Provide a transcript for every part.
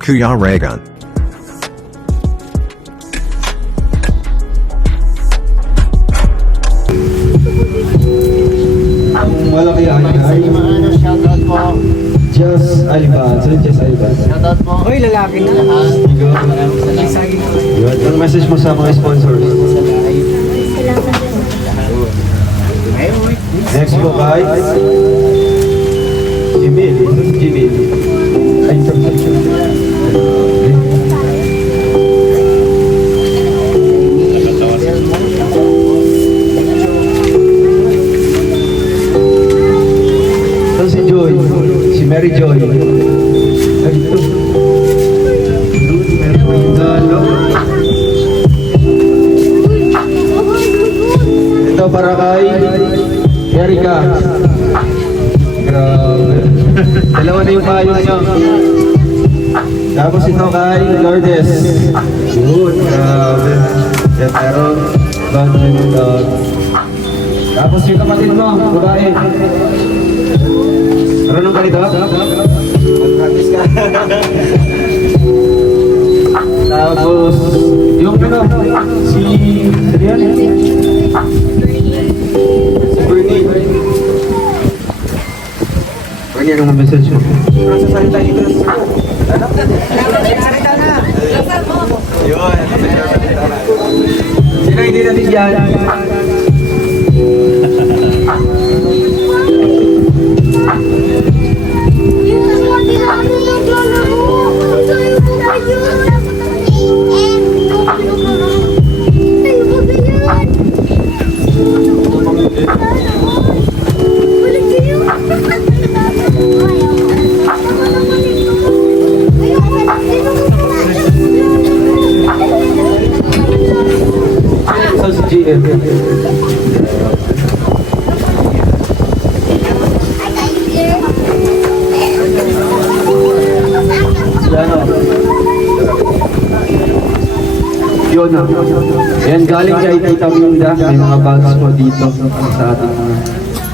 Kuya Regan. Ang malaki ay Shoutout po. Just Alban. So, Just Alban. Shoutout po. Hoy, lalaki na. Igo. Yun. Ang message mo sa mga sponsors. Next po kay Jimil. Jimil. Ay, ito si Joy. Si Mary Joy. Ay, ito. Dalo. Ito para kay Erika. Grabe. Dalawa na yung payo nyo. Tapos ito kay Lourdes. Yun, grabe. Yan, pero tapos yung kapatid mo, babae. Marunong ka nito? Practice ka. Tapos, yung ano, si Rian. Bernie. Bernie, anong message mo? Sa salita dito. Ano? Salita na. Yun. Sino hindi natin yan? Sa GM. Yun na. Yan, galing kay Tita Minda. May mga bags po dito sa ating mga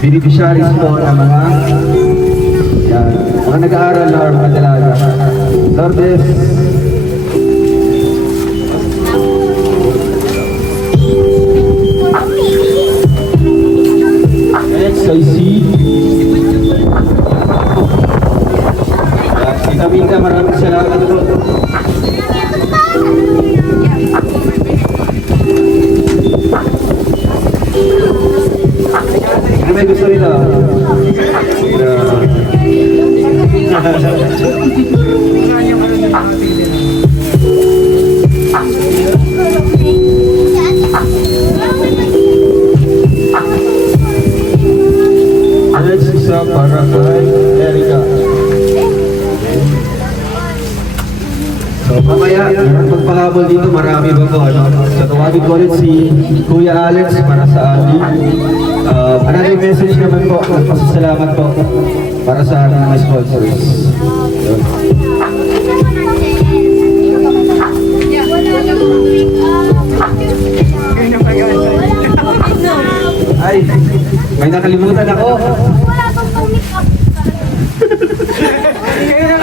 beneficiaries po na mga yan, mga nag-aaral na mga dalaga. Lourdes. Next, I see. Yan, Tita Minda, maraming salamat po. Ano may gusto nila? Next isa para kay Erika. So mamaya, magpahabol dito, marami ba po ano? So tawagin ko ulit si Kuya Alex para sa ating another message naman po, pasasalamat po para sa ating mga sponsors. Yun. Ay, may nakalimutan ako.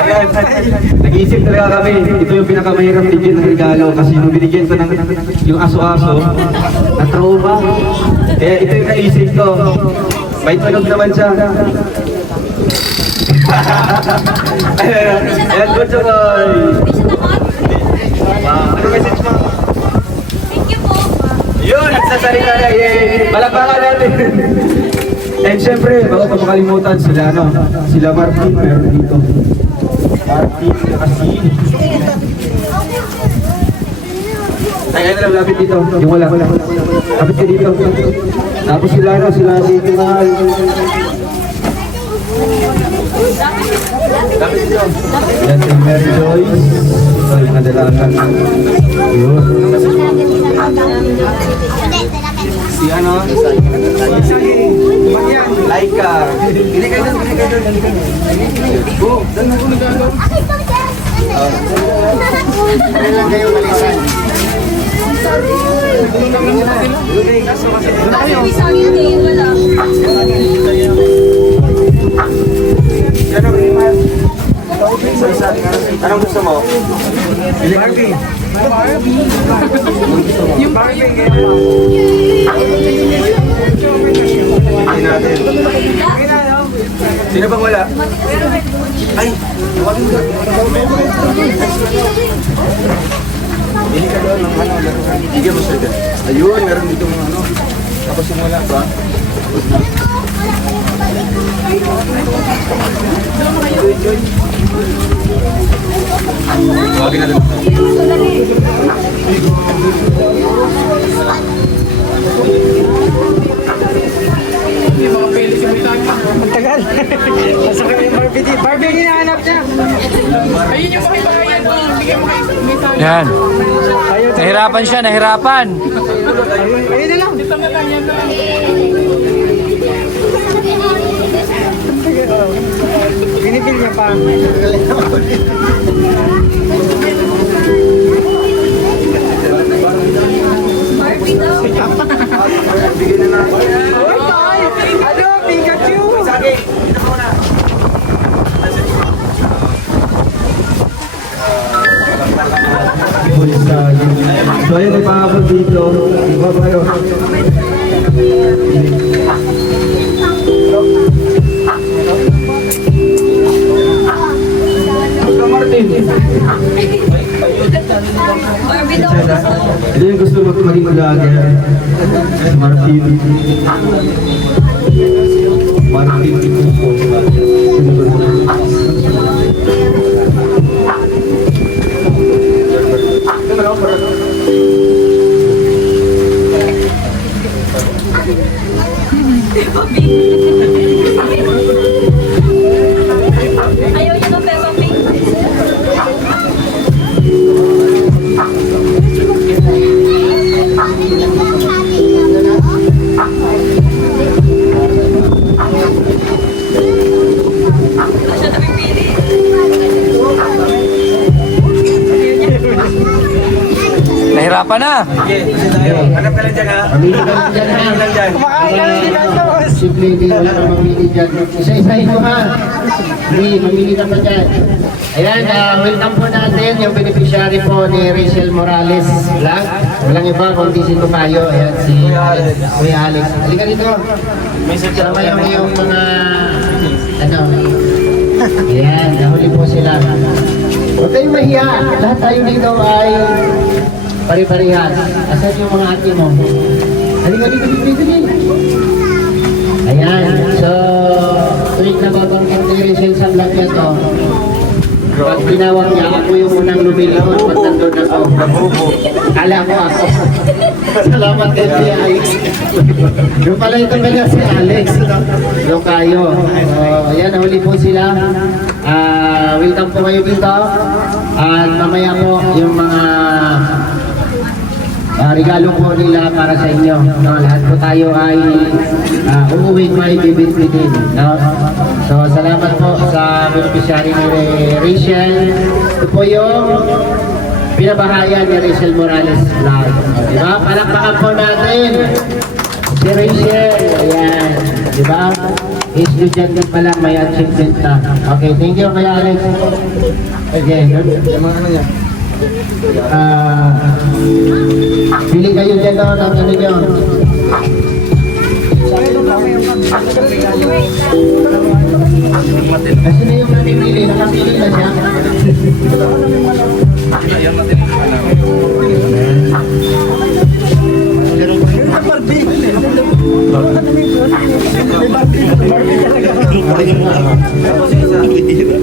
Ayan, nag-iisip talaga kami. Ito yung pinakamahirap bigyan ng regalo kasi nung binigyan ko ng yung aso-aso na trauma. Kaya ito yung naisip ko. May tunog naman siya. Ayan, good job, boy. Ano message mo? Thank you po. Yun, nagsasalita na. Yay! Palakpakan natin. And syempre, baka pa makalimutan sila, no? Sila Martin, meron dito. Martin, kasi. Ay, ano lang, lapit dito. Yung wala. Lapit ka dito. Tapos sila, no? Sila dito, mahal. Lapit dito. Yan si Mary Joyce. Ito yung nadalakan. Yun. Si ano? Laika. Hindi kayo doon, hindi kayo doon. Go, doon na kung nagagawa. Meron lang kayo malisan. Sorry, hindi. Wala. Yan ang iman. Sa isa, Anong gusto mo? Barbie. Yung Barbie. Hindi natin. Sino bang wala? Ay! Tawagin ka. Hindi ka doon ng ano. Bigyan mo sila. Ayun, meron dito mga ano. Tapos yung wala ba? Tawagin natin. Tagal. Nasa kami yung Barbie dito. Barbie yung hinahanap niya. Ayun yung makibayan mo. Bigyan mo kayo. Yan. Nahirapan siya, nahirapan. Ayun na lang. Dito na lang yan. Binipil niya pa. Barbie daw. Bigyan na natin. Ano? Pikachu! So ayun, ipangabot dito. Iba ba yun? Martin. Barbie daw. Ito yung gusto maging vlogger. Martin. Martin dito po. Ayaw niya ng Peppa Pig. Siya napipili. Nahirapan na. Hanap ka lang dyan ha. Mamili ka lang dyan, ha? Lang dyan. Kumakain ka lang dyan. Simple, hindi wala kang mamili dyan. Isa-isahin mo, ha? Hindi, mamili ka pa dyan. Ayan, welcome po natin yung beneficiary po ni Rachel Morales Vlog. Walang iba kundi si Tumayo. Ayan, si Kuya Alex. Halika dito. Sama yung mga, ano, ayan, nahuli po sila. Huwag kayong mahiya. Lahat tayo dito ay pare-parehas. Asan yung mga ate mo? Halika dito, dito, dito. Ayan, so, tuwing nababanggit ni Rachel sa vlog niya to, pag tinawag niya, ako yung unang lumilipot pag nandun ako. Kala ko ako. Salamat kay Tia Alex. Yung pala ito pala si Alex. Yung kayo. So, ayan, nahuli po sila. Welcome po kayo dito. At mamaya po yung mga regalo po nila para sa inyo. No, lahat po tayo ay umuwi may bibit-bitin. No? So, salamat po sa beneficiary ni Rachel. Ito po yung pinabahayan ni Rachel Morales Vlog. Diba? Palakpakan po natin si Rachel. Ayan. Diba? Estudyante pa lang, may achievement na. Okay, thank you kaya Alex. Okay. Yung mga ano niya. Pili kayo dyan doon ang ano nyo. Kasi na yung namimili, nakapili na siya.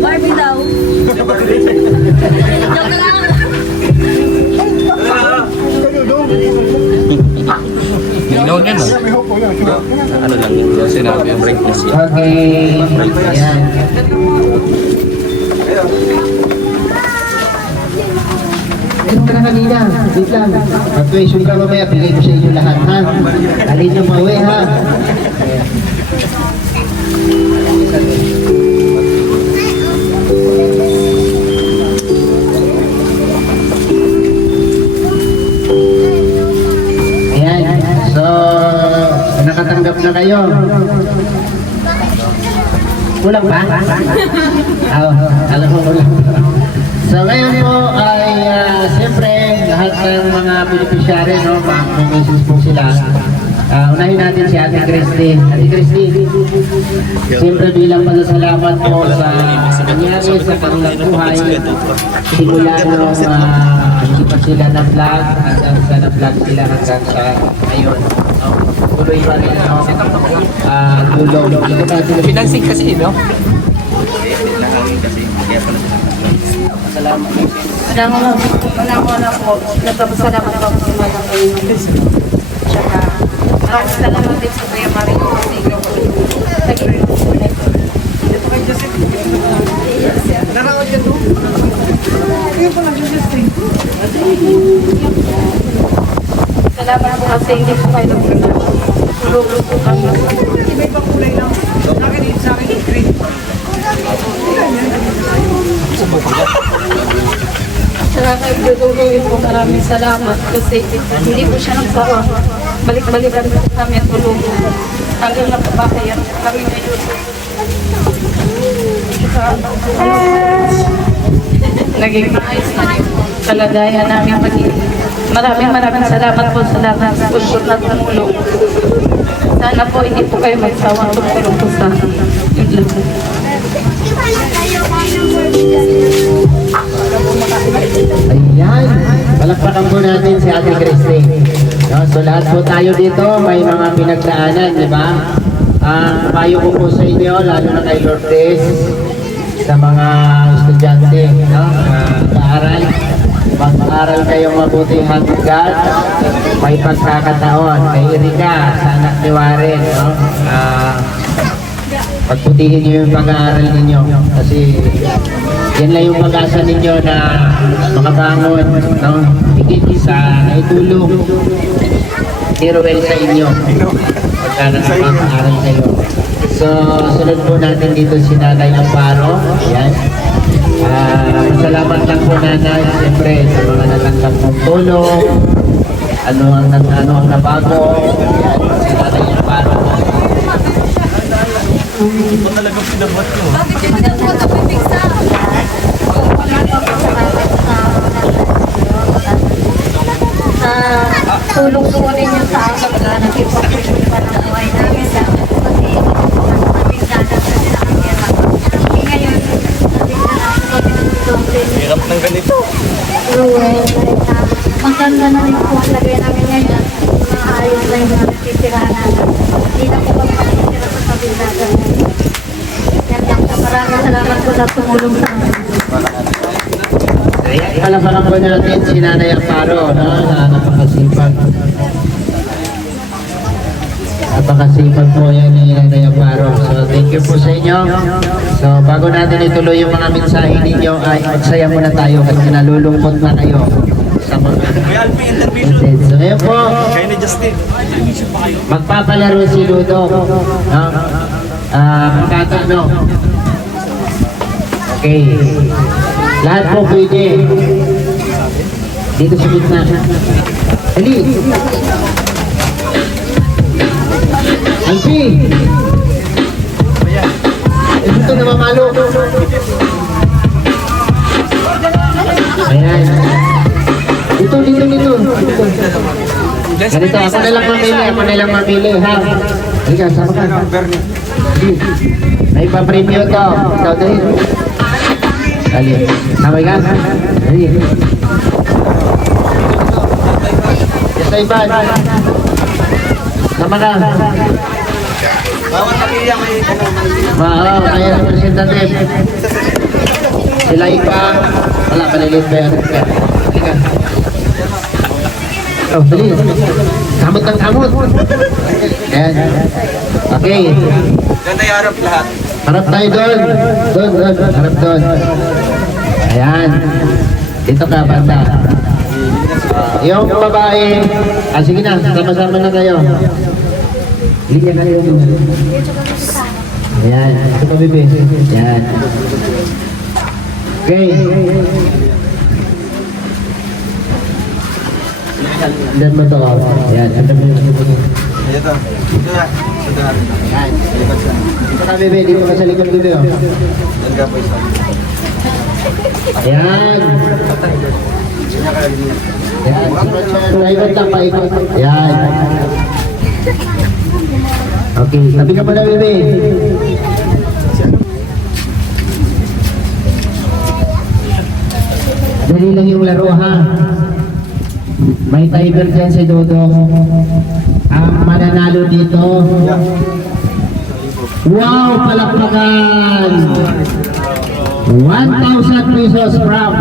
Barbie daw. Joke lang. Ginaw niya na. Ano lang yun? Sinabi yung break na siya. Okay. Ayan. Meron ka na kanina. Wait lang. Mag-tuition ka mamaya. Bigay ko sa inyo lahat, ha? Dali nyo mauwi, ha? Ayan. Ayan. So, nakatanggap na kayo. Kulang ba? Alam mo kulang. So, Christy. Ate Christy, siyempre bilang pasasalamat po sa nangyari sa kanilang buhay, simula nung hindi pa sila na-vlog, hanggang sa na-vlog sila hanggang sa ngayon. No? Tuloy pa rin no? Tulong. Dito ka, Ate Christy. Financing kasi, no? Wala po. Nagpapasalamat po sa mga kayo. Tsaka, maraming salamat din sa Kuya Mario kasi salamat po kasi hindi po kayo tulog po kami. Iba-ibang kulay lang. Sa akin yung green. Saka kay Duduloy po maraming salamat kasi hindi po siya nagsawa. Balik-balikan po kami at tulong. Hanggang napabakayan kami ngayon. Naging maayos na rin po kalagayan namin pag-ibig. Maraming salamat po sa lahat ng sponsor na tumulong. Sana po hindi po kayo magsawang tumulong po sa yun lang. Ayan, palakpakan po natin si Ate Christy. No, so lahat po tayo dito may mga pinagdaanan, di ba? Payo ko po sa inyo, lalo na kay Lourdes, sa mga estudyante, no? Mag-aaral. Mag-aaral kayong mabuti hanggang may pagkakataon. Kay Erika, sa anak ni Warren, no? Pagputihin niyo yung pag-aaral ninyo kasi yan lang yung pag-asa ninyo na makabangon, no? Higit sa naitulong ni Ruel sa inyo pagka nakapag-aaral kayo. So, sunod po natin dito si Nanay Amparo. Ayan. Salamat lang po Nanay, siyempre sa mga natanggap mong tulong. Ano ang nabago. Ayan, si Nanay Amparo. Bakit yun na po ito pipigsa? Tulong po ninyo sa akin na nag-ipapagod pa ng buhay namin sa kasi pagpagdada sa nila ang hirap. Kasi ngayon, Hirap ng ganito. maganda na rin po ang lagay namin ngayon. Maayos na yung mga natitirahan namin. Hindi na po kami matitira sa pagdada. Yan lang. Maraming salamat po sa tumulong sa amin. Palapakan po natin si Nanay Amparo, no? Na napakasipag. Napakasipag po yan ni Nanay Amparo. So, thank you po sa inyo. So, bago natin ituloy yung mga mensahe ninyo, ay magsaya muna tayo kasi nalulungkot na kayo sa mga message. So, ngayon po, magpapalaro si Ludo. No? Magtatanong. Okay. Lahat po pwede. Dito sa gitna. Dali. Alpi. Ito na mamalo. Ayan. Dito. Ganito, ako na lang mamili, ha? Halika, sama ka. May pa-preview to. Ikaw din. Dali. Samay ka? Dali. Yes, Ivan. Sama ka. Bawat pamilya may Kaya representative. Sila iba. Wala, panilit ba yan? Halika. Oh, dali. Kamot ng kamot. Ayan. Okay. Diyan tayo harap lahat. Harap tayo doon. Doon. Harap doon. Ayan. Dito ka, banda. Yung babae. Sige na. Sama-sama na kayo. Linya kayo. Ayan. Ito pa, bebe. Ayan. Okay. Dan mo ito. Ayan. Ito Ito. Ito na. Ito na. Ayan. Ito ka, bebe. Dito ka sa likod, bebe. Diyan ka po isa. Ayan. Diyan ka. Ayan. Paikot lang, paikot. Ayan. Okay, tabi ka pala, bebe. Dali lang yung laro, ha? May timer dyan si Dodong. Ang mananalo dito. Wow, palakpakan! 1,000 pesos from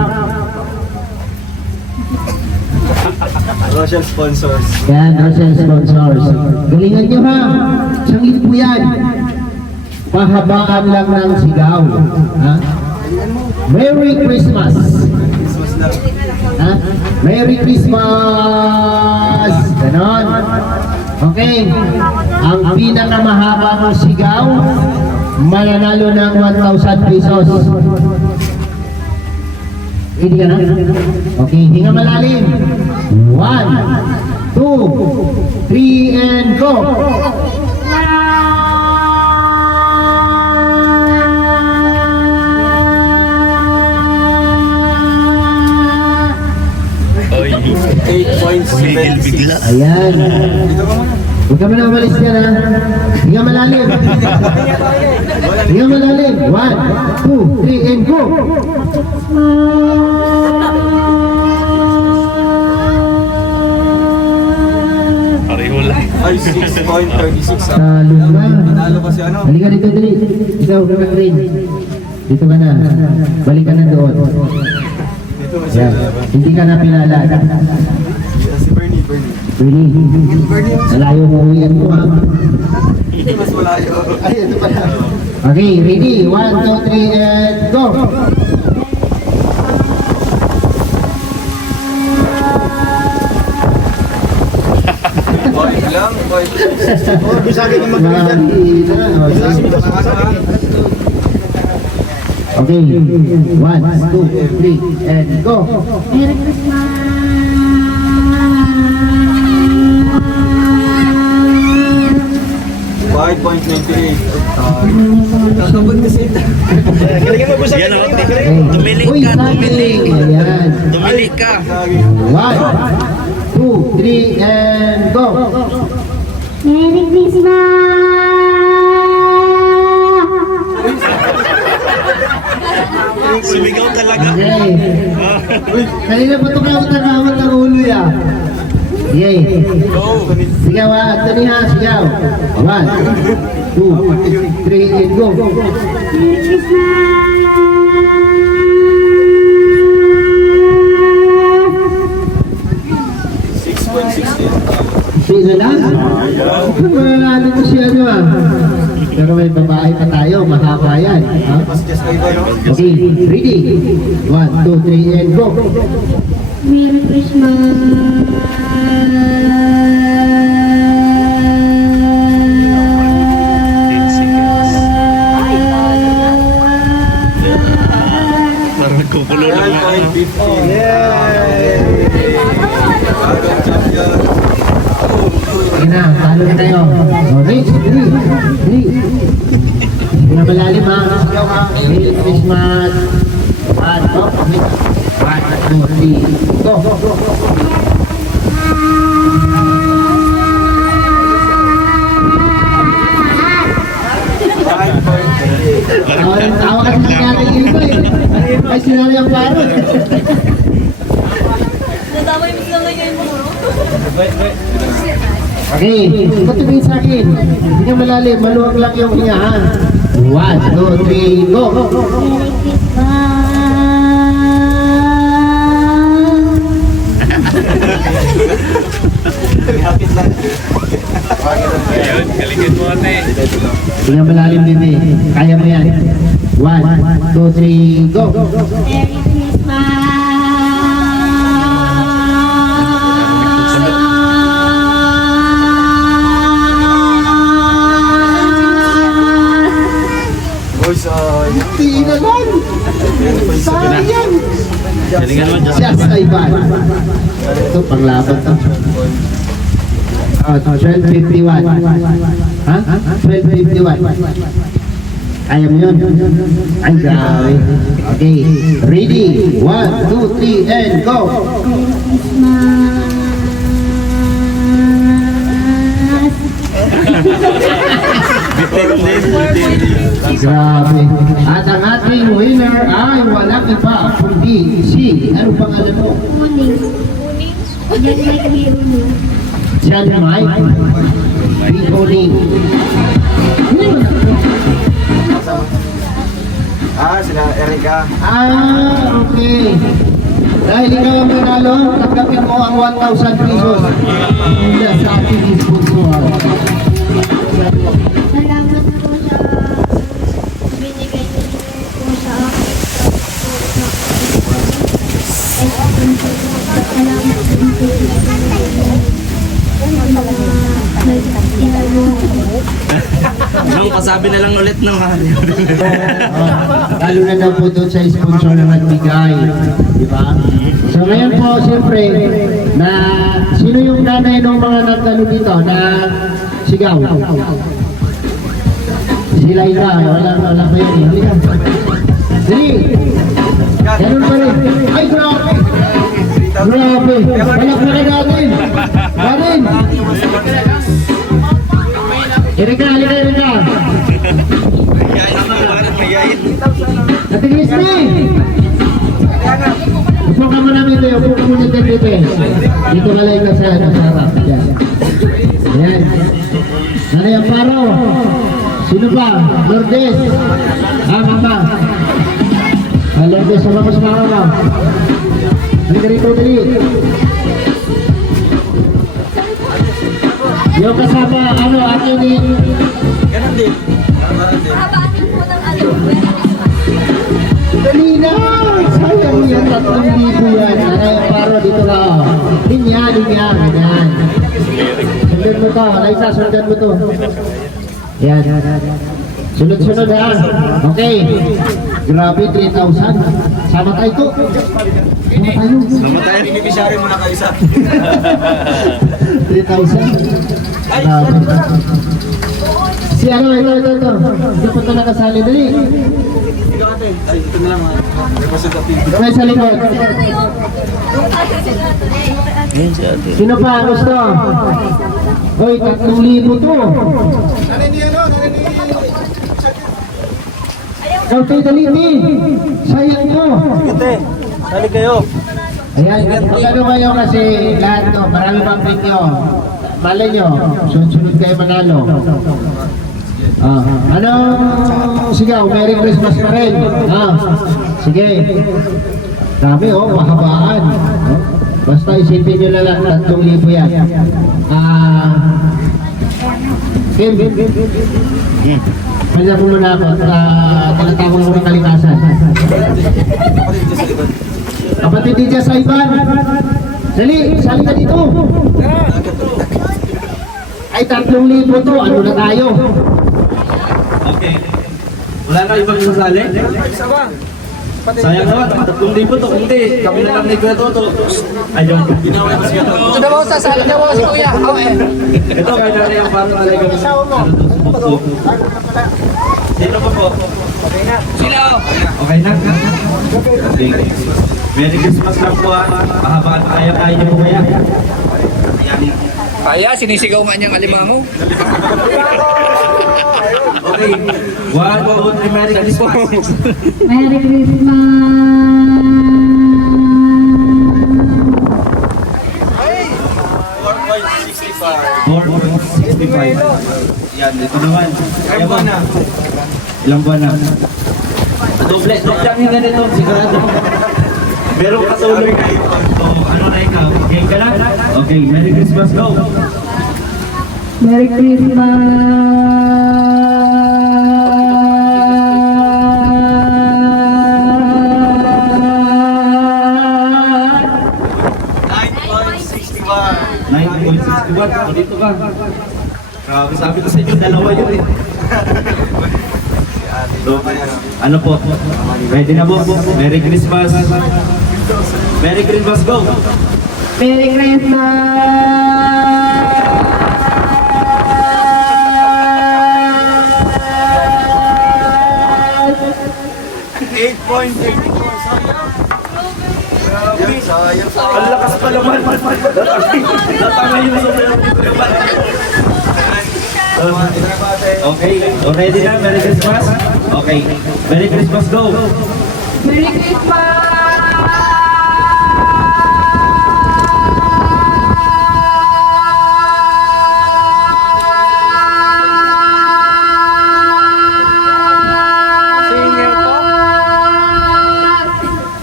Rochelle sponsors. yan, Rochelle Sponsors. Galingan nyo, ha? Sangin po yan. Pahabaan lang ng sigaw. Ha? Merry Christmas! Ha? Merry Christmas! Ganon. Okay. Ang pinakamahaba ng sigaw, mananalo ng 1,000 pesos. Hindi ka na? Okay, hinga malalim. 1, 2, 3, and go! Oy, 8.7. bigla. Ayan. Huwag ka na umalis dyan, ha? Hinga malalim. Hinga malalim. 1, 2, 3, and go! Pareho lang. Ay, 6.36. Talo ka. Tinalo kasi ano? Halika dito, dali. Ikaw, Green. Dito ka na. Balik ka na doon. Dito kasi. Ayan. Hindi ka na pinala. Si Bernie. Really? Malayo mo uwian mo, ha? Mas malayo. Ay, ito pala. Okay, ready? 1, 2, 3, and go! Boy lang, boy. Okay, 1, 2, 3, and go! Merry Christmas! 5.98. Yan o. Tumili Uy, ka, tumili. Ayan. Tumili ka. 1, 2, 3, and go! Merry Christmas! Sumigaw talaga. Okay. Kanina pa ito kamot ng ulo, ya. Okay. Sigaw, ha. Anthony, ha. Sigaw. 1, 2, 3, and go! Merry Christmas! Sino lang? Mananalo ko siya, ano, ha. Pero may babae pa tayo. Mahaba yan. Ha? Just kayo ba, no? Okay. Ready? 1, 2, 3, and go! Merry Christmas! Parang nagkukulo lang. 9.15. Yay! Bagong champion. Sige na, talo na tayo. So, Rich, dali. Mga malalim, ha. Merry Christmas. 1, 2, 3, go! Tawa kasi sinari dito, eh. Ay, sinari ang paro. Nadamay mo sila ngayon mo. Okay, patingin sa akin. Hindi ka malalim, maluwag lang yung hinga, ha. 1, 2, 3, go! Merry Christmas! Ayun, galingan mo ate. Hindi ka malalim, bebe. Kaya mo yan. 1, 2, 3, go! Merry Christmas! Boy, sayang. Hindi na lang! Sayang! Galingan mo, Diyos. Siya sa iba. Ito, panglaban to. 12.51. Ha? 12.51. Kaya mo yun? Ay, grabe. Okay. Ready? 1, 2, 3, and go! Christmas! Grabe. At ang ating winner ay walang iba kundi si, ano pangalan mo? Yan may kamiulo. John Mike Picoling. Sila Erika. Okay. Dahil ikaw ang manalo, tanggapin mo ang 1,000 pesos mula sa ating sponsor. Salamat po sa binigay niyo po sa akin. Salamat din po Nung pasabi na lang ulit ng Lalo na daw po doon sa sponsor na nagbigay. Di ba? So ngayon po, siyempre, na sino yung nanay ng mga nagkano dito na sigaw? Si Laila, wala pa yun. Halika. Dali! Ganun pa rin. Ay, grabe! Grabe! Wala pa rin natin! Natin! Erika, halika, Erika! Ate Christy! Upo ka muna dito, upo ka muna dito. Dito ka lang sa harap. Yan. Ayan. Nanay Amparo. Sino pa? Lourdes. Mama. Lourdes, sama ko sa mama mo. Halika rito, dali. Yung kasama, ate ni... Ganun din. Habanin po ng ano. Dali na! Sayang yan, 3,000 yan. Nanay Amparo, dito ka. Linya, ganyan. Sundan mo to, Laisa, sundan mo to. Yan. Sunod-sunod ha. Okay. Grabe, 3,000. Sama tayo to. Salamat tayo. Beneficiary mo na kayo sa. 3,000. Grabe. Si ano, ito. Hindi pa ito nakasali. Dali. Ay, ito na lang. Representative. Kamay sa likod. Sino pa gusto? Hoy, 3,000 to. Ikaw tayo daliti. Sayang mo. Sali kayo. Ayan, magkano ba yun kasi lahat to? Marami pang video. Malay nyo, sunod kayo manalo. Ano? Sige, Merry Christmas pa rin. Sige. Dami mahabaan. Basta isipin nyo na lang, 3,000 yan. Kim, kanya mo muna ako. Tinatawag ko ng kalikasan. Kapatid din dyan sa iban. Dali, sali ka dito. Ay, 3,000 to. Ano na tayo? Okay. Wala na ibang sasali? Sayang naman, 3,000 to. Hindi, kami na lang ni Kuya Toto. Ayun. Ito na mo sasali na mo si Kuya. Ito, kaya na yung parang alaga mo. Sino pa po? Sila o. Okay na? Okay. Merry Christmas lang po ha. Mahabaan kaya niyo po kaya. Ayan. Kaya, sinisigaw nga niyang alimango. Okay. 1, 2, 3, Merry Christmas. Merry Christmas! 4.65. Yan, ito naman. Kaya ba na? Ilang buwan na? Doble ang yung ganito, sigurado. Meron ka tulong. Ano na ikaw? Game ka na? Okay, Merry Christmas, go! Merry Christmas! 9.61. Dito ka. Grabe, sabi ko sa inyo, dalawa yun eh. So, ano po? Ready na po? Merry Christmas. Merry Christmas, go! Merry Christmas! 8.8. Ang lakas pa naman. Natangay yung sa Okay, ready na? Merry Christmas? Okay, Merry Christmas, go! Merry Christmas!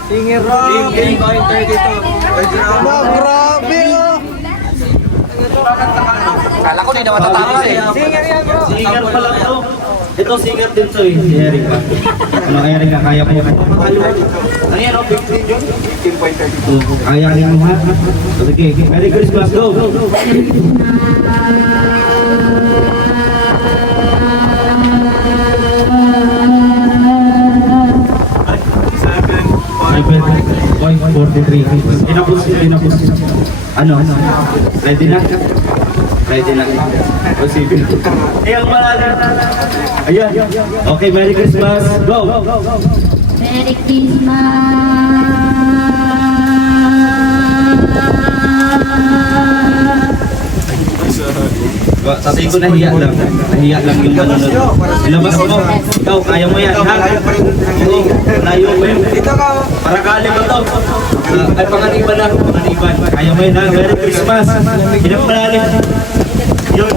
Singer rock. Game pointer dito. Grabe oh. Kala ko di na matatama eh. Singer yan bro. Singer pa lang to. Ito singer din to eh, si Eric pa. Ano, Eric, kaya mo yan? Ano yan, 15 yun? 15.32. Kaya rin mo ha? Sige, Merry Christmas, go! Point 43. Inapos. Ano? Ready na? Ready na. O sige. Ayan pala. Ayan. Okay, Merry Christmas. Go! Merry Christmas! Sa tingin ko nahiya lang. Nahiya lang yung manunod. Ilabas mo. Ikaw, kaya mo yan, ha? Oo, layo mo yun. Para kali mo to. Ay, panganiban lang. Panganiban. Kaya mo yan, ha? Merry Christmas. Pinapalalim. Yun.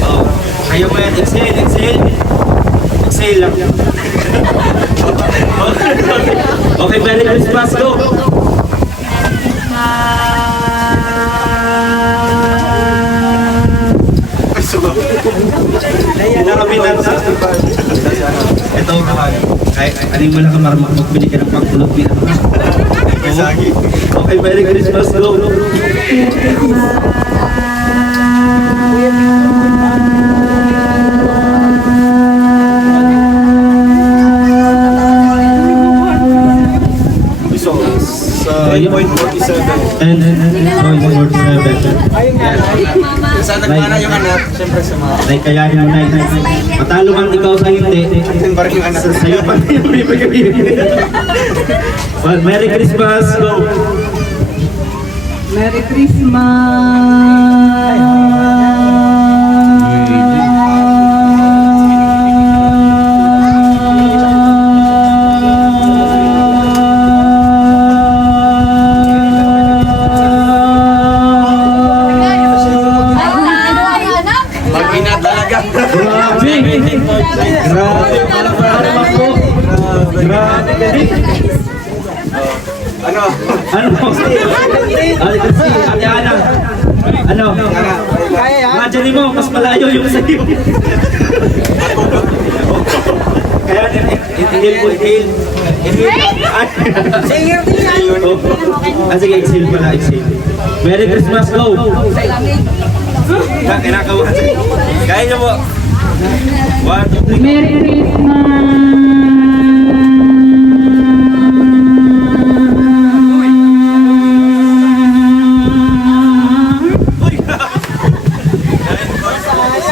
Oo. Kaya mo yan. Exhale, exhale. Exhale lang. Okay, Merry Christmas. Go! Pinakabinansa. Ito, ano mo lang ka marunong magbili ka ng pagkulog niya. Okay, Merry Christmas, go! Point 47. 10.47. Saan nagmana yung anak? Siyempre sa mga... Nay, kayanin mo, Nay. Matalo man ikaw sa hindi. Parang yung anak. Sa'yo pa rin yung bibigay. Well, Merry Christmas, go! Merry Christmas! Mag-ina talaga. Grabe! Grabe! Parang po! Grabe! Ano? Ano? Ate si Ate Ana. Ano? Imagine mo, mas malayo yung sa'yo. Kaya inhale po, inhale. Singer din yan. Sige, exhale pala, exhale. Merry Christmas, go! Kinakawa. Kaya niyo po. 1, 2, 3. Merry Christmas!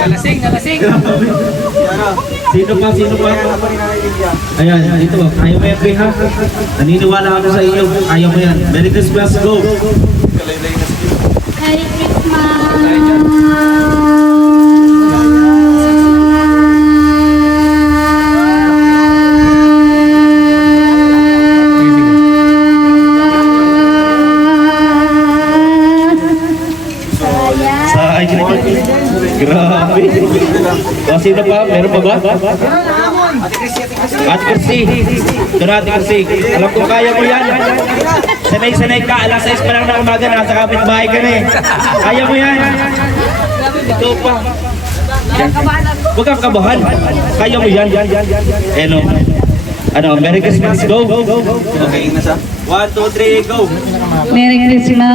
Nalasing. Sino pa? Ayan, dito. Ayaw mo yan, Pre, ha? Naniniwala ako sa iyo. Ayaw mo yan. Merry Christmas, go! Merry Christmas! Grabe. O, sino pa? Meron pa ba? Ate Kursi. Ito na, Ate Kursi. Alam ko kaya mo yan. Sanay-sanay ka. Alas 6 pa lang na umaga. Nasa kapitbahay ka na eh. Kaya mo yan. Ito pa. Huwag kang kabahan. Kaya mo yan. Ano, Merry Christmas. Go. Okay, nasa 1, 2, 3, go. Merry Christmas!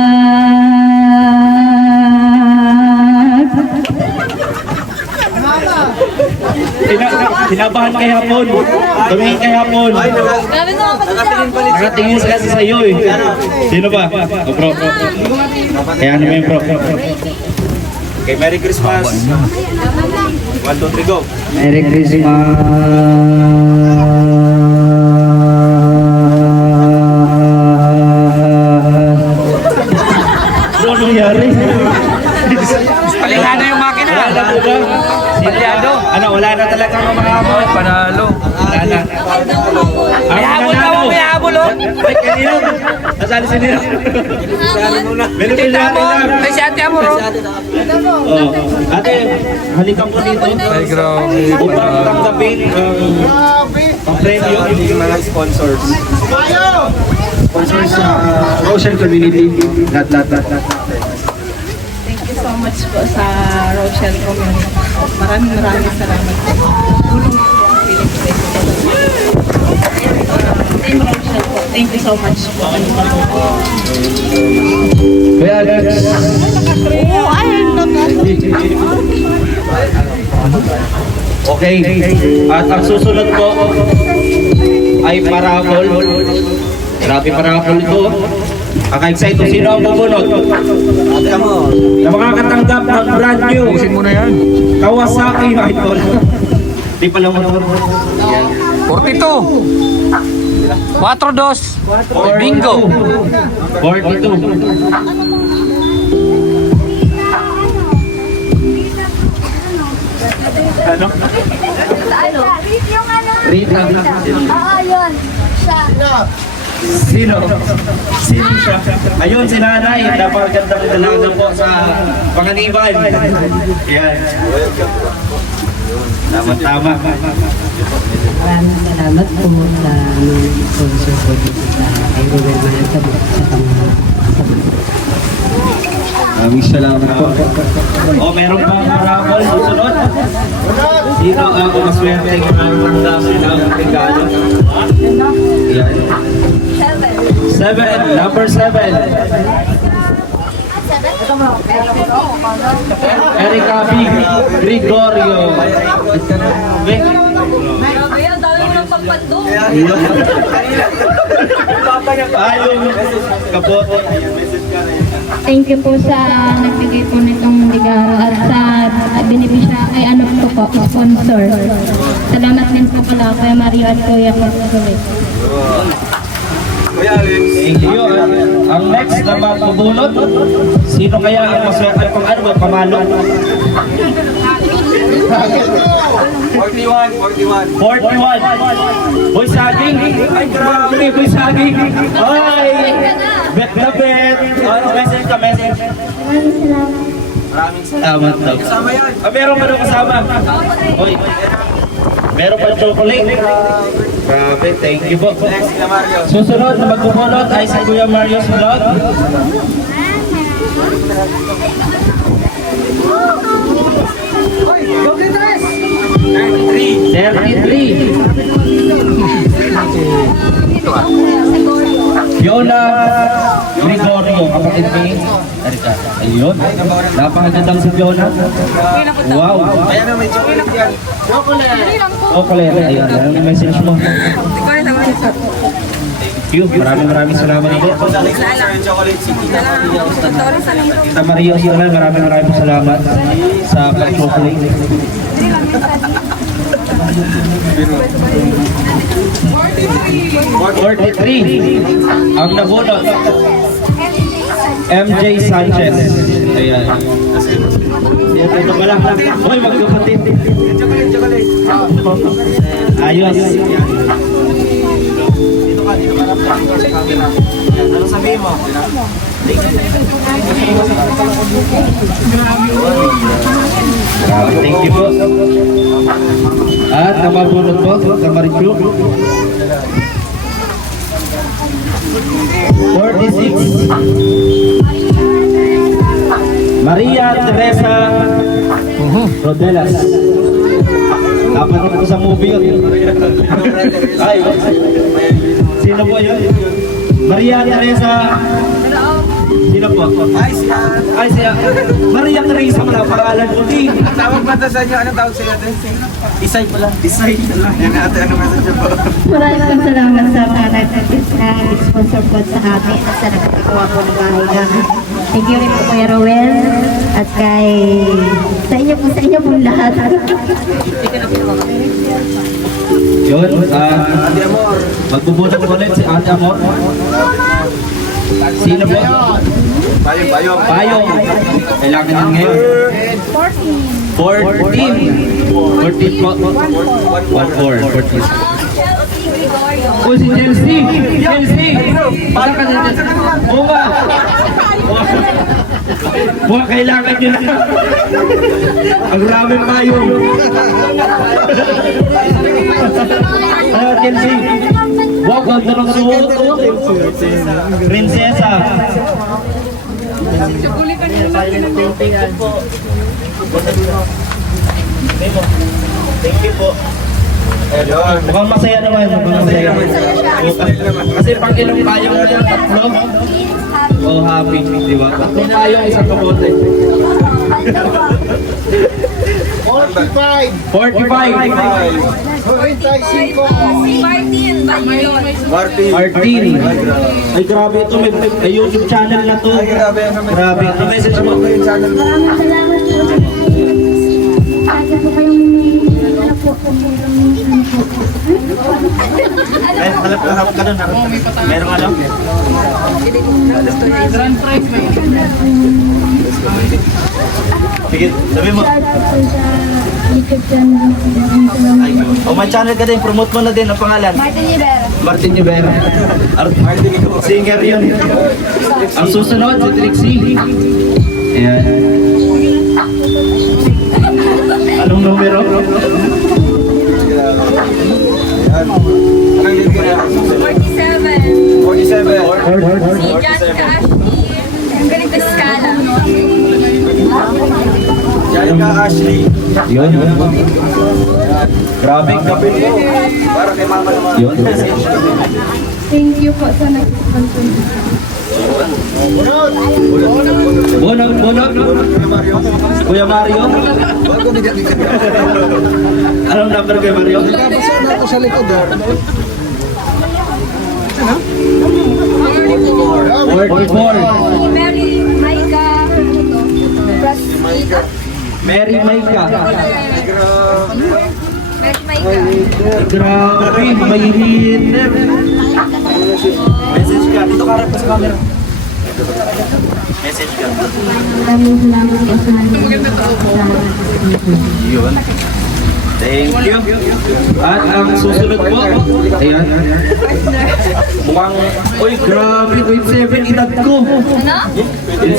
Tinabahan kay hapon. Tumingin kay hapon. Grabe na ako dito. Nakatingin sila sa sayo eh. Sino ba? O, bro. Kaya ano yung bro? Okay, Merry Christmas. 1, 2, 3, go. Merry Christmas! Ano nangyari? Palingana yung makina. Alam mo ba? Ay, kanina. Nasali si Nino. Beneficiary lang. Ay, si Ate Amor. Oh. Ate, halikan po dito. Ay, grabe. Upang tanggapin ang premyo. Yung mga sponsors. Sponsors sa Rochelle Community. Lahat. Thank you so much po sa Rochelle Community. Maraming salamat po. Tulong niyo po ang Philippine President. Team Rochelle po. Thank you so much po. Kaya Alex, Okay. At ang susunod po ay parapol. Grabe parapol ito. Kaka-excite kung sino ang bubunod. Ate Amor. Na makakatanggap ng brand new Kawasaki Idol. Di pa lang motor. 42. 4-2. Bingo. 42. Ano? Yung ano? Rita. Oo, yun. Siya. Sino? Sino siya? Ayun, si nanay. Napakaganda ko talaga po sa panganiban. Yan. Tama. Maraming salamat po sa mga sponsor po dito sa Irovel Manasa sa Tanghal. maraming salamat po. O, meron pa ang parapol. Susunod. Sino ang maswerte ng tanggap ng regalo? Yan. 7. Number 7. Erika B. Gregorio. Grabe yan, dami mo ng pagpando. Ayun. Kapot. Thank you po sa nagbigay po nitong ligaro at sa benepisya ay ano po sponsor. Salamat din po pala kay Mario at Kuya Kuya. Thank you. Ang next na mabubunot, sino kaya ang maswerte kung ano ba pamalo? 41. Boy Saging. Ay, grabe, Boy Saging. Ay, bet na bet. Ano, message ka, message. Maraming salamat. Maraming salamat daw. Meron pa daw kasama. Hoy, meron pa chocolate. Grabe, thank you po. Susunod na magbubunot ay si Kuya Mario's Vlog. 33. Fiona Gregorio, kapatid ni Erika. Ayun. Napakagandang si Fiona. Wow. Ayan na, may chocolate yan. Chocolate. Ayan, ang message mo. Thank you. Maraming salamat po. Chocolate si Tita Maria. Tita Maria Ostolan, maraming salamat sa pag-chocolate. 43 ang nabunot. MJ Sanchez. Ayan. Ito pala. Hoy, magkapatid. Chocolate. Ayos. Dito ka sa camera. Ano sabihin mo? Thank you po. At namabunot po sa Marichu. 46. Maria Teresa Rodelas. Napanood ko sa movie yun. Ay, sino po yun? Maria Teresa. Sino po? Ay, siya. Maria Teresa mo na pangalan ko din. Tawag ba ito sa inyo? Anong tawag sila din? Isay pala. Isay. Yan ate, ano message po? Maraming salamat sa mga nag-sponsor po sa amin at sa nagpagawa po ng bahay namin. Thank you rin po Kuya Rowel at kay sa inyo pong lahat. Yun, Ate Amor. magbubunot ulit si Ate Amor. Sino po? Bayong. Payong. Kailangan din ngayon. 14 po. 14. 14. Oh, si Chelsea! Chelsea! Saan ka na? Bunga! Bunga, kailangan nyo na. Ang raming payong. Chelsea. Wow, ganda ng suot. Prinsesa. Thank you po. Mukhang masaya naman. Mukhang masaya. Kasi pag ilang payong na yung tatlo, oh, happy, di ba? Tatlong payong, isang kamote. 45. 45. 45. Si Martin, Bayon. Martin. Ay, grabe ito. May YouTube channel na to. Grabe. Grabe. Ano message mo? Maraming salamat po. Kasi po kayong ano po, tumulong po. Ay, harap ka doon. Merong ano? Sige, sabi mo. YouTube channel. Oh, may channel ka din. Promote mo na din ang pangalan. Martin Rivera. Martin Rivera. Singer yun. Ang susunod, si Trixie. Ayan. Anong numero? Anong lead ka na? 47. 47. Si Jan Kaashni. Piscala. Janica Ashley. Yun. Grabe ang kapit mo. Para kay mama naman. Yun. Thank you po sa nag-sponsor. Bonog. Kuya Mario. Anong number kay Mario? Si Mary Maika. Mary Maika. Mary Maika. Grabe, may hitter. Message ka. Dito ka harap pa sa camera. Message ka. Maraming salamat po sa nag-sponsor. Yun. Thank you. At ang susunod po, ayan. Mukhang, uy, grabe, 27 edad ko. Ano? 27.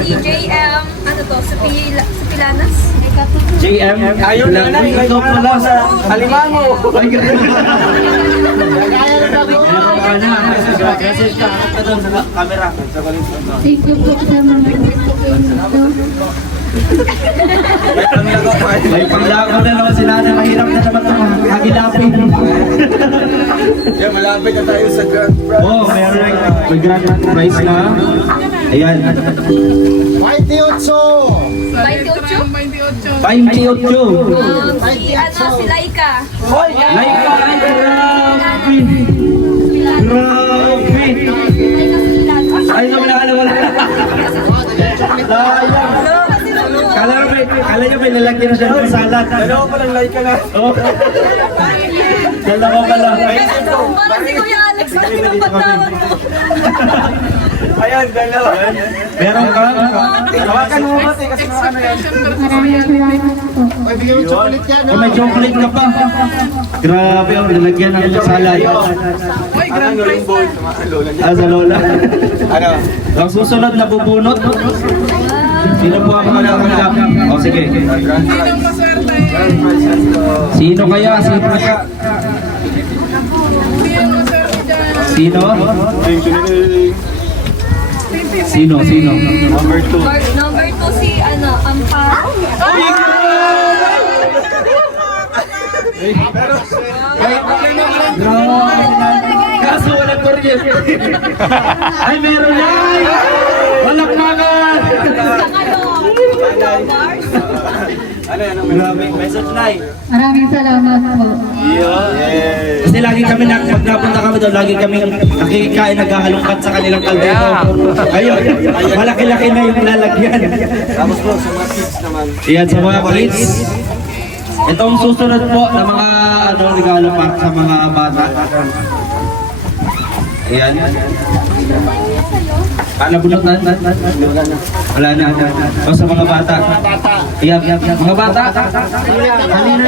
Si JM, ano to, sa Pilanas? JM, ayaw na na. Ikaw pala sa Alimango. Ay, message ka. Ka doon sa camera. Thank you po sa mga May panglako na naman si Nana. Mahirap na naman ito magilapin. Yeah, malapit na tayo sa grand prize. Oh, may grand prize na. Ayan. 28. 28? 28. Si ano, si Laika. Laika, ay, grabe. Grabe. Ay, wala. Sayang. Kala niya may lalagyan na siya ng salad. Dalawa pa lang like ka na. Oh. Dalawa pala. Parang si Kuya Alex na pinapagtawag mo. Ayan, dalawa. Meron ka? Hawakan mo kasi ano yan. maraming salamat po. Ay, bigyan mo chocolate yan. Oh, may chocolate ka pa. Grabe, ang lalagyan ng salad. Anong loling bowl? Lola niya. Ah, sa lola. Ano? Ang susunod na bubunot. Sino po ang mga nakakanggap? O, sige. Sino kaya? Sino? Number 2. Number 2 si ano, Amparo. Kaso walang kuryente. Ay, meron yan! Walang makan! Ano yan? Grabe, message na eh. Maraming salamat po. Kasi lagi kami, pag napunta kami doon, lagi kami nakikikain, naghahalongkat sa kanilang kaldero. Ayun, malaki-laki na yung lalagyan. Tapos po, sa mga kids naman. Iyan sa mga kids. Itong susunod po na mga regalo para sa mga bata. Ayan. Bunutan? Wala na. O sa mga bata. Ayan, mga bata.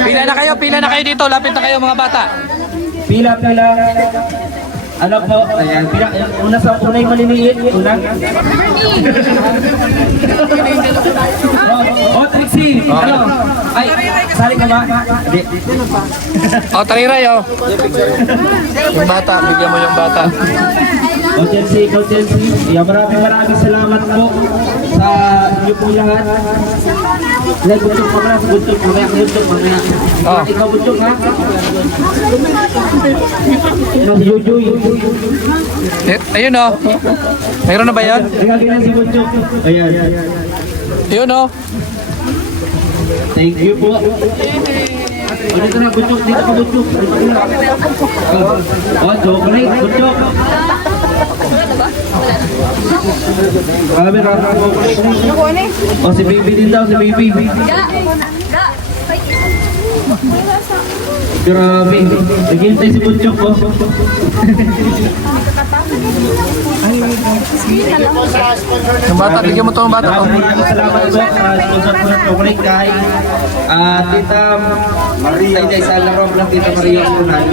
Pila na kayo dito. Lapit na kayo mga bata. Pila. Ano po? Ayan, pila. Una sa unay maliliit. Unang. Oh, Trixie. Ano? Ay, sali ka ba? Hindi. O, tariray o. Yung bata, bigyan mo yung bata. O, Chelsea. Ayan, maraming salamat po sa inyo po lahat. Buntok mamaya. Oh. Ikaw buntok ha? Si Jojoy. Ayun o. Mayroon na ba yun? Nagagana si buntok. Ayan. Ayun o. Thank you po. O, dito na buntok. Dito ka buntok. O, chocolate. Buntok. Marami chocolate. O, si baby din daw. Si baby. Grabe. Naghintay si buntok po. Yung bata, bigyan mo to ng bata. Oh. Maraming salamat po sa sponsor po ng chocolate kay Tita Maria. Sa laro ng Tita Maria Unal.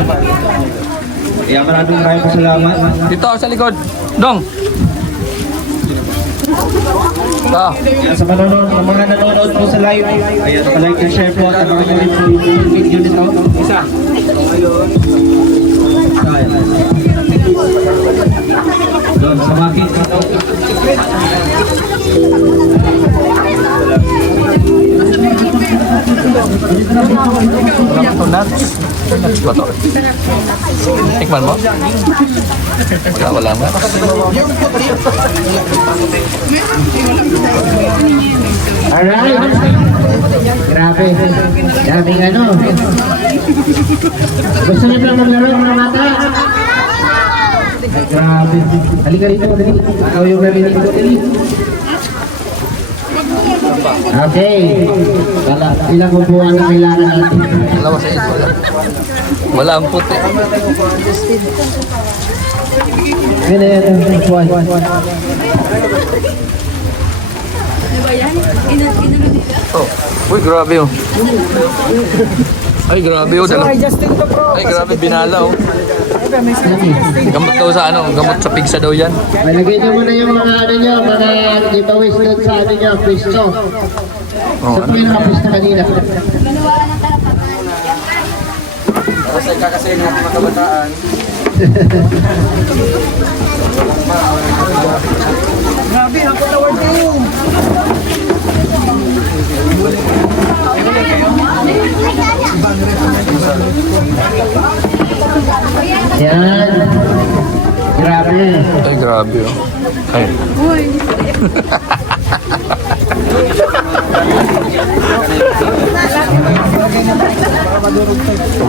Kaya maraming salamat. Dito sa likod. Dong. Kaya sa mga nanonood po sa live, ayan, like and share po at abangan nyo rin po yung video nito. Isa. Doon, sa makit. Ito nuts. Nuts ba to? Tikman mo? Wala nga. Alright. Grabe. Daming ano. Gusto niyo lang maglaro mga mata? Ay, grabe. Halika rito. Dali. Ikaw yung narinig ko. Dali. Okay. Ilang upuan na kailangan natin? Dalawa sa ito. Wala ang puti. Yan. Upuan. Oh. Uy, grabe oh. Ay, grabe oh. Ay, grabe, binala oh. Gamot daw sa ano, gamot sa pigsa daw yan. Malagay niyo muna yung mga ano nyo, mga giveaways doon sa ano nyo, pwesto. Oh, Sa tuwing nakapwesto kanina. Kasi yung mga kabataan. Grabe, ako tawag kayo. Yan. Grabe. Ay, grabe oh. Ay.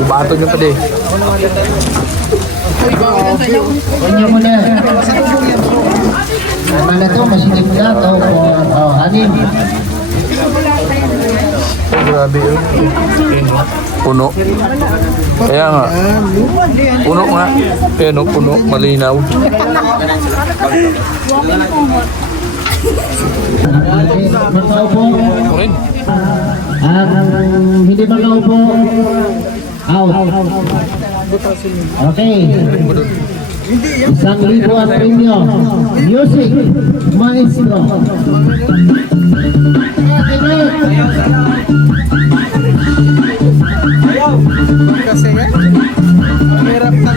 Bato nyo pa di. Huwag niyo muna. Tama na to, masinip na to. Anim. Ay, grabe oh. Puno. Kaya nga. Puno nga. Ayan oh, puno. Malinaw. Makaupo. Rin. Hindi makaupo. Out. Okay. 1,000 ang premyo. Music. Maestro. Kasi yan. Hirap na.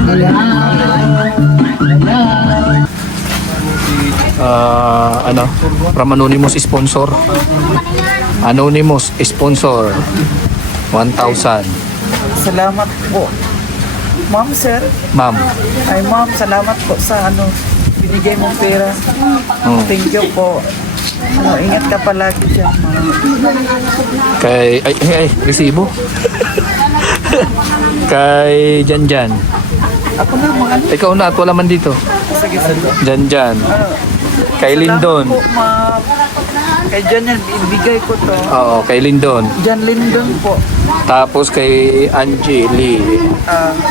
Ano? From Anonymous sponsor. Anonymous sponsor. 1,000. Salamat po. Ma'am, sir. Ma'am. Ay, ma'am, salamat po sa ano, binigay mong pera. Oh. Thank you po. Ano, ingat ka palagi dyan, ma'am. Kay ay resibo. Kay Janjan. Ako na, mga ano. Ikaw na at wala man dito. Sige, sige. Janjan. Kay Lindon. Salamat po, ma'am. Kay Jan yan, ibigay ko to. Oo, kay Lindon. Jan Lindon po. Tapos kay Angie Lee.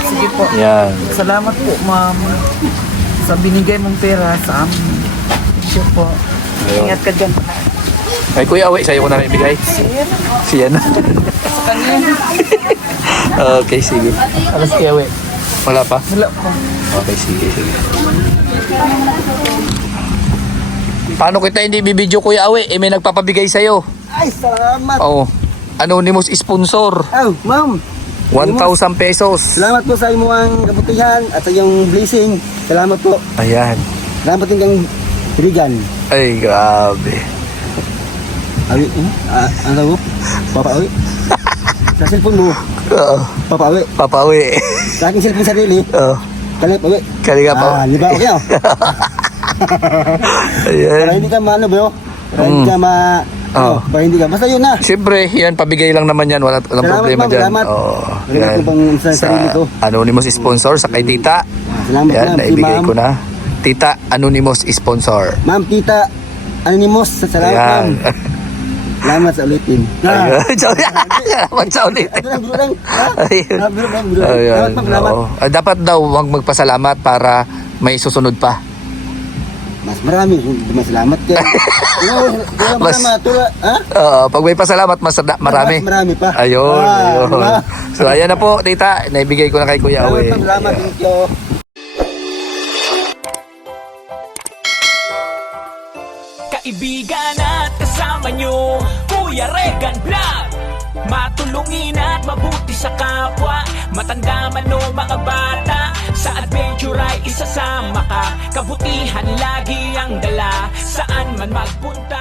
Sige po. Yan. Salamat po, ma'am. Sa binigay mong pera sa amin. Thank you po. Ayun. Ingat ka dyan. Kay Kuya Awe, sa'yo ko na rin ibigay. Sir, Siya na. sa kanya. Okay, sige. Alas Kuya Awe. Wala pa? Wala po. Okay, sige. Paano kita hindi bibidyo, Kuya Awe? May nagpapabigay sa'yo. Ay, salamat. Oo. Anonymous sponsor. Oh, ma'am. 1,000 pesos. Salamat po sa imong kabutihan at sa iyong blessing. Salamat po. Ayan. Salamat din kang Rigan. Ay, grabe. Awi, ano mo? Papa Awi. Sa cellphone mo, Oo. Papa Awi. Papawi. Sa aking cellphone sarili, Oo. Kalip Awi. Kaliga pa. Di ba okay oh? Para Ayan. hindi ka maano bro. Para hindi ka para hindi ka. Basta yun na. Siyempre, yan, pabigay lang naman yan. Walang Salamat, problema ma'am, dyan. salamat. Oo. Salamat Yan. po pang sa sarili ko. Anonymous sponsor sa kay Tita. Salamat Yan, ma'am. Si naibigay ma'am. ko na. Tita, anonymous sponsor. Ma'am, tita, Anonymous, salamat ma'am. Ayan. Salamat sa ulitin. Ayun. Salamat sa ulit. Ito lang, bro lang. Ha? Ayun. Bro lang, bro lang. Ayun. Salamat ma'am, salamat. Oo. Dapat daw huwag magpasalamat para may susunod pa. Mas marami, mas salamat ka. Mas- Tula, ha? Pag may pasalamat, marami. Mas marami pa. Ayun, ayun. diba? So ayan na po, Tita. Naibigay ko na kay Kuya Salamat Awe. ma'am, salamat. Ayan. Thank you. Kaibigan at kasama nyo, Kuya Regan Vlog. Matulungin at mabuti sa kapwa, matanda man o mga bata. Sa adventure ay isasama ka, kabutihan lagi ang dala. Saan man magpunta